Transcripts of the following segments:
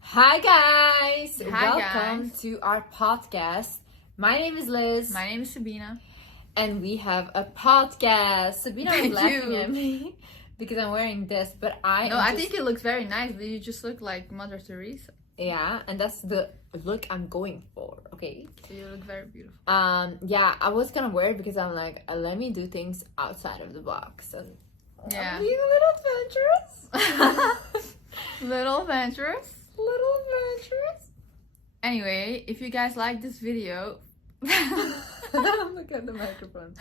Hi guys! Hi, Welcome guys. to our podcast. My name is Liz. My name is Sabrina. And we have a podcast. Sabrina was Thank laughing you. at me because I'm wearing this, but I think it looks very nice, but you just look like Mother Teresa. Yeah, and that's the look I'm going for, okay? So you look very beautiful. Yeah, I was gonna wear it because I'm like, let me do things outside of the box. And Yeah. I'm being a little adventurous. Little adventurous. Little adventurous. Anyway, if you guys like this video, Look at the microphone.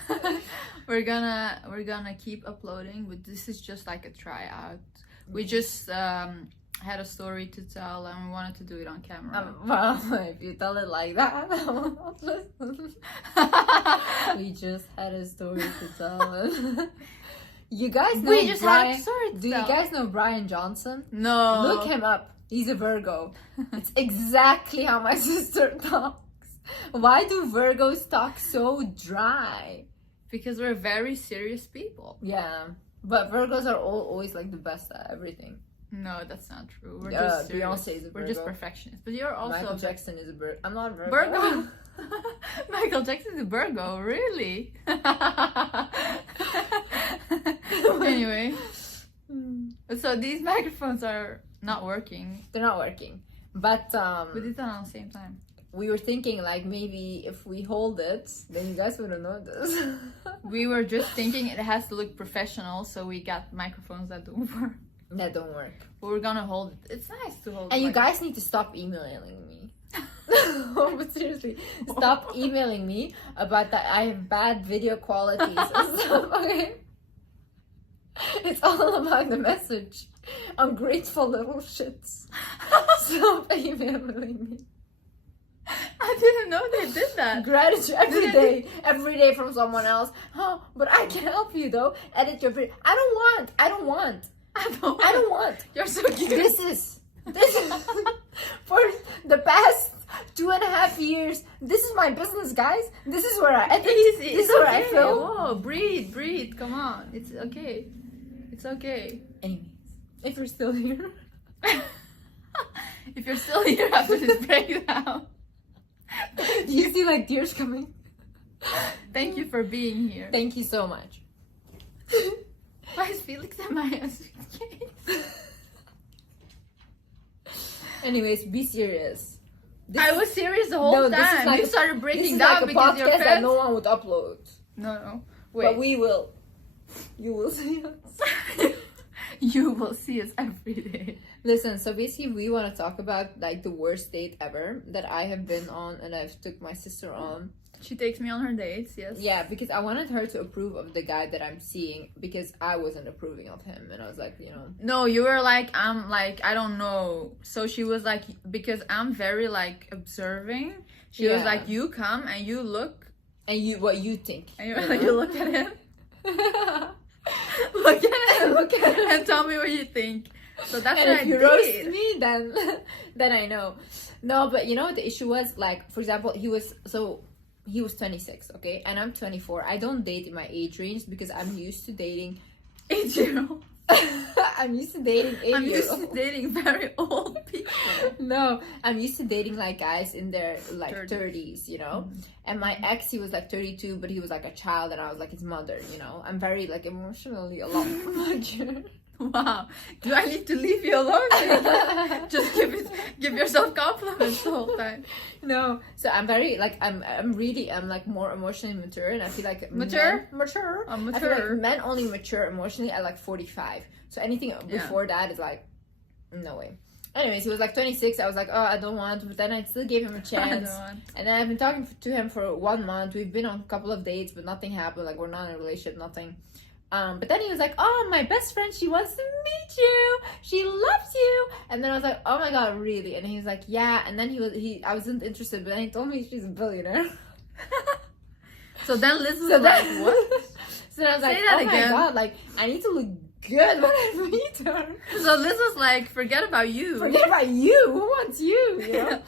we're gonna keep uploading, but this is just like a tryout. We just had a story to tell and we wanted to do it on camera. Well, if you tell it like that, I'll just... We just had a story to tell. You guys know We just Brian? had a story to Do tell. you guys know Brian Johnson? No. Look him up. He's a Virgo. It's exactly how my sister talks. Why do Virgos talk so dry? Because we're very serious people. Yeah, but Virgos are always like the best at everything. No, that's not true. We're just serious. Beyonce is a We're just Virgo. perfectionists. But you're also Michael Jackson is a Virgo. I'm not a Virgo. Virgo. Michael Jackson is a Virgo, really? Anyway, so these microphones are not working. They're not working. But We did that on the same time. we were thinking like maybe if we hold it, then you guys wouldn't know this. We were just thinking it has to look professional, so we got microphones that don't work. That don't work. But we're gonna hold it. It's nice to hold. And you like- guys need to stop emailing me. But seriously, stop emailing me about that I have bad video qualities and stuff, okay? It's all about the message. Ungrateful little shits. Stop emailing me. I didn't know they did that. Gratitude every day from someone else. Oh, but I can help you though. Edit your video. I don't want. I don't want. You're so cute. This is for the past 2.5 years. This is my business, guys. This is where I edit. Easy. This is It's where I okay. film. Whoa, breathe. Come on. It's okay. It's okay. Anyways, if you're still here, If you're still here after this breakdown, do you see like tears coming? thank you for being here. Thank you so much. Why is Felix in my suitcase? Anyways, be serious. This I was serious the whole this is time. like You started this breaking is down like a because your podcast that friends. no one would upload. No. But Wait. we will. You will see us. You will see us every day. Listen, so basically we want to talk about like the worst date ever that I have been on and I've took my sister on. She takes me on her dates, yes. Yeah, because I wanted her to approve of the guy that I'm seeing because I wasn't approving of him and I was like, No, you were like, I'm like, I don't know. So she was like, because I'm very like observing. She was Yeah. like, you come and you look. and you what you think. And you, you know? you look at him. Look at him. Look at him. And tell me what you think. So that's And what if I you did. roast me, then I know. No, but you know what the issue was? Like, for example, he was 26, okay? And I'm 24. I don't date in my age range because I'm used to dating 8-year-old. I'm used to dating 8 I'm years used to old. dating very old people. No, I'm used to dating like guys in their like 30s. 30s, you know? And my ex, he was like 32, but he was like a child and I was like his mother, you know? I'm very like emotionally a lot mature. Wow. Do I need to leave you alone? Just give yourself compliments the whole time. No, so I'm very like I'm like more emotionally mature, and I feel like Mature? mature. I'm I feel like mature. men only mature emotionally at like 45. So anything before that is like no way. Anyways, he was like 26. I was like, oh, I don't want, but then I still gave him a chance. And then I've been talking to him for 1 month. We've been on a couple of dates, but nothing happened. Like we're not in a relationship, nothing. But then he was like, oh, my best friend, she wants to meet you. She loves you. And then I was like, oh my God, really? And he was like, yeah. And then I wasn't interested, but then he told me she's a billionaire. So then Liz was So like, then, what? So then I was like, that oh again. my God, like, I need to look good when I meet her. So Liz was like, forget about you. Forget about you. Who wants you? You know?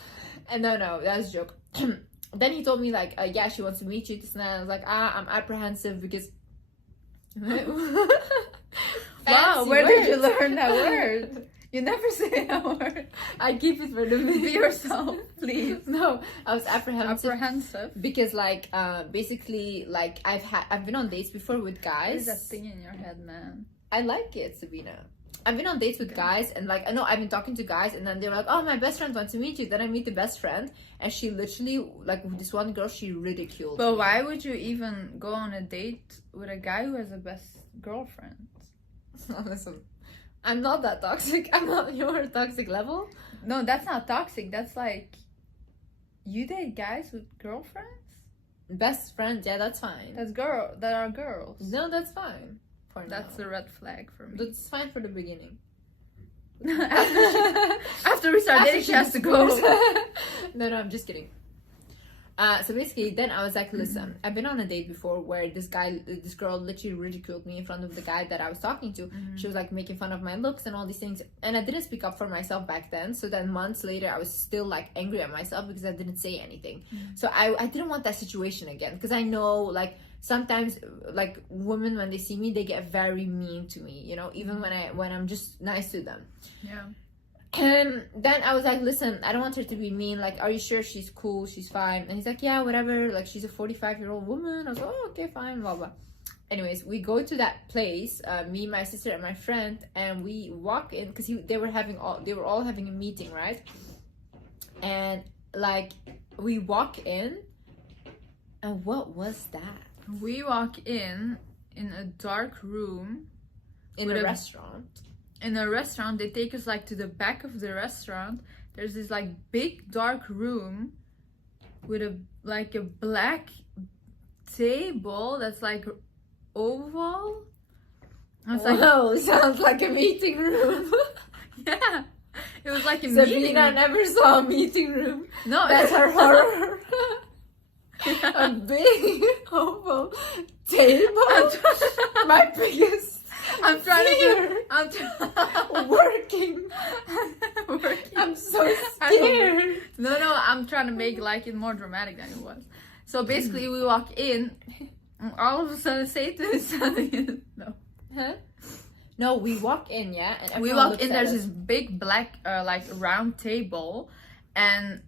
And no, that was a joke. Then he told me, like, yeah, she wants to meet you. This and that. I was like, I'm apprehensive because... Wow, where did you words. learn that word? You never say a word. I keep it for the video. Be yourself, please. No, I was apprehensive. Apprehensive? Because, like, basically, like, I've been on dates before with guys. What is that thing in your head, man? I like it, Sabrina. I've been on dates with guys, and, like, I know I've been talking to guys, and then they were like, oh, my best friend wants to meet you. Then I meet the best friend, and she literally, like, with this one girl, she ridiculed But me. why would you even go on a date with a guy who has a best girlfriend? Listen, I'm not that toxic. I'm not your toxic level. No, that's not toxic. That's like, you date guys with girlfriends? Best friend, yeah, that's fine. That are girls. No, that's fine. For That's now. a red flag for me. That's fine for the beginning. after we start dating, she has to go. No, I'm just kidding. So basically, then I was like, listen, I've been on a date before where this girl literally ridiculed me in front of the guy that I was talking to. She was like making fun of my looks and all these things, and I didn't speak up for myself back then. So then months later, I was still like angry at myself because I didn't say anything. So I didn't want that situation again, because I know, like, sometimes, like, women, when they see me, they get very mean to me, you know, even when I'm just nice to them. Yeah. And then I was like, listen, I don't want her to be mean. Like, are you sure she's cool? She's fine. And he's like, yeah, whatever. Like, she's a 45-year-old woman. I was like, oh, okay, fine, blah, blah. Anyways, we go to that place, me, my sister, and my friend, and we walk in, because they were all having a meeting, right? And, like, we walk in, and what was that? We walk in a dark room. In a restaurant. In a restaurant. They take us, like, to the back of the restaurant. There's this, like, big dark room with a black table that's like oval. It's like, oh, sounds like a meeting room. Yeah, it was like a Sabrina meeting room. never saw a meeting room. No, That's her horror. A big oval table. My biggest I'm trying fear. to. I'm Working. working. I'm so scared. No, I'm trying to make like it more dramatic than it was. So basically, we walk in, and all of a sudden, Satan is telling us no. Huh? No, we walk in, yeah. And We everyone walk in. looks at There's us. this big black, like round table, and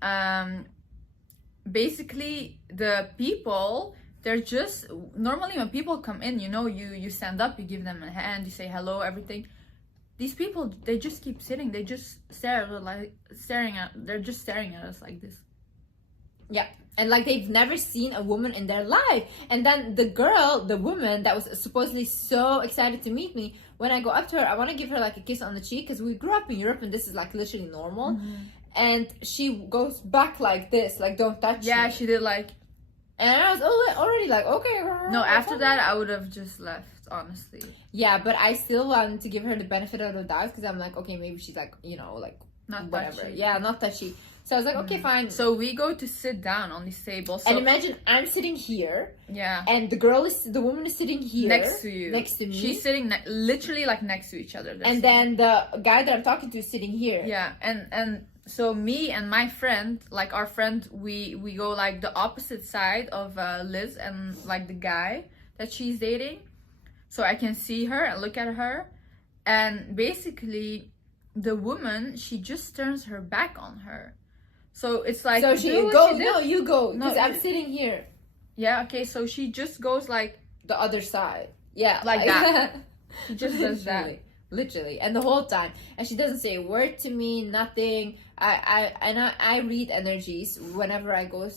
basically the people. They're just normally when people come in, you know, you stand up, you give them a hand, you say hello, everything. These people, they just keep sitting. They just they're just staring at us like this. Yeah, and like they've never seen a woman in their life. And then the woman that was supposedly so excited to meet me, when I go up to her, I want to give her like a kiss on the cheek, because we grew up in Europe and this is like literally normal. Mm-hmm. And she goes back like this, like, don't touch me. Yeah, she did like. And I was already like, okay. No, after that, I would have just left, honestly. Yeah, but I still wanted to give her the benefit of the doubt, because I'm like, okay, maybe she's like, you know, like, Not whatever. touchy. Yeah, not touchy. So I was like, okay, fine. So we go to sit down on this table. So, and imagine I'm sitting here. Yeah. And the woman is sitting here. Next to you. Next to me. She's sitting literally like next to each other. And then the guy that I'm talking to is sitting here. Yeah, and so me and my friend, like our friend, we go like the opposite side of Liz and like the guy that she's dating. So I can see her and look at her. And basically the woman, she just turns her back on her. So it's like, so she go. No, you go, because I'm sitting here. Yeah, okay, so she just goes like the other side. Yeah, like that. She just does that. Literally, and the whole time, and she doesn't say a word to me, nothing. I read energies whenever I go.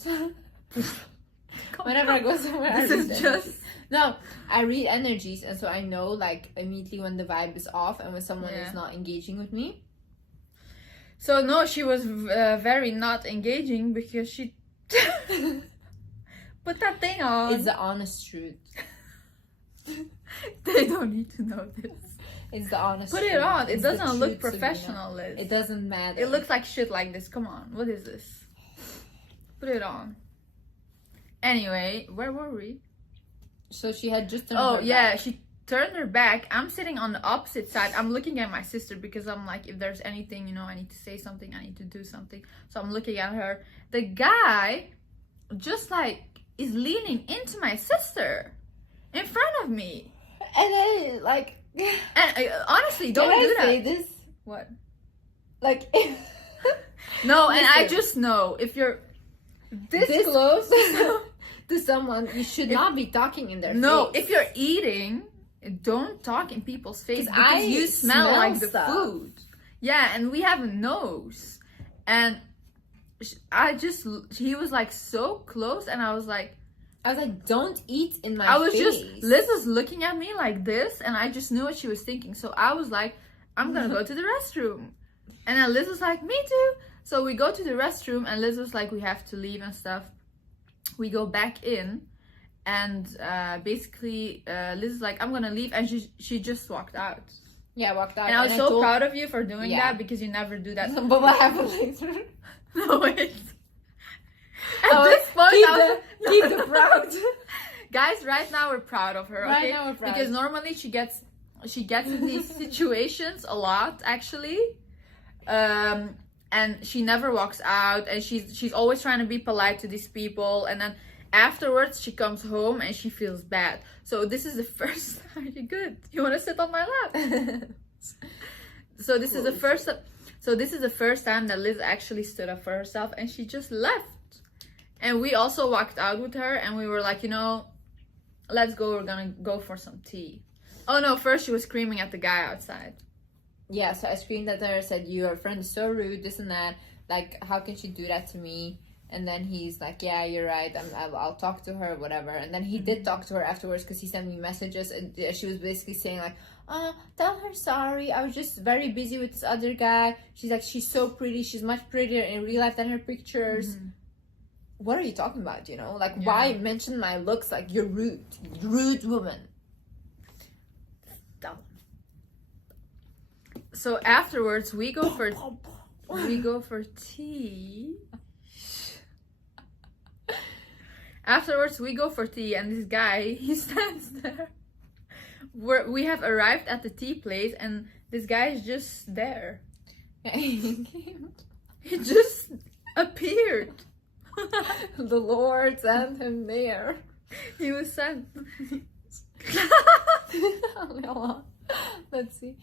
Whenever I go somewhere, I read energies, and so I know like immediately when the vibe is off and when someone is not engaging with me. So no, she was very not engaging because she put that thing on. It's the honest truth. They don't need to know this. It's the honest truth. Put it on. It doesn't look professional, Liz. It doesn't matter. It looks like shit like this. Come on. What is this? Put it on. Anyway, where were we? So she had just turned her back. She turned her back. I'm sitting on the opposite side. I'm looking at my sister because I'm like, if there's anything, you know, I need to say something, I need to do something. So I'm looking at her. The guy just like is leaning into my sister in front of me. And then like... And honestly, don't do that. Say this? What? Like, No, and I Listen. just know if you're this close to someone, you should not be talking in their no, face. if you're eating, don't talk in people's face 'Cause because I you smell like the stuff. food. Yeah, and we have a nose, and he was like so close, and I was like, don't eat in my I was face. Liz was looking at me like this, and I just knew what she was thinking. So I was like, I'm gonna go to the restroom. And then Liz was like, me too. So we go to the restroom, and Liz was like, we have to leave and stuff. We go back in, and basically Liz is like, I'm gonna leave, and she just walked out. Yeah, walked out. And I was so proud of you for doing that, because you never do that. But what happened later? No, wait. At this point, keep the proud. Guys, right now we're proud of her, okay? Right now we're proud. Because normally she gets in these situations a lot, actually. And she never walks out, and she's always trying to be polite to these people, and then afterwards she comes home and she feels bad. So this is the first time. You're good. You want to sit on my lap? So this is the first time that Liz actually stood up for herself, and she just left. And we also walked out with her, and we were like, let's go. We're gonna go for some tea. Oh no! First she was screaming at the guy outside. Yeah, so I screamed at her, said, your friend is so rude, this and that. Like, how can she do that to me? And then he's like, yeah, you're right. I'll talk to her, whatever. And then he did talk to her afterwards, because he sent me messages. And she was basically saying, like, tell her sorry. I was just very busy with this other guy. She's like, she's so pretty. She's much prettier in real life than her pictures. Mm-hmm. What are you talking about, Like, why mention my looks? Like, you're rude. Rude woman. Dumb. So afterwards, we go for tea. Afterwards, we go for tea, and this guy, he stands there. We have arrived at the tea place, and this guy is just there. He just appeared. The Lord sent him there. He was sent. Let's see.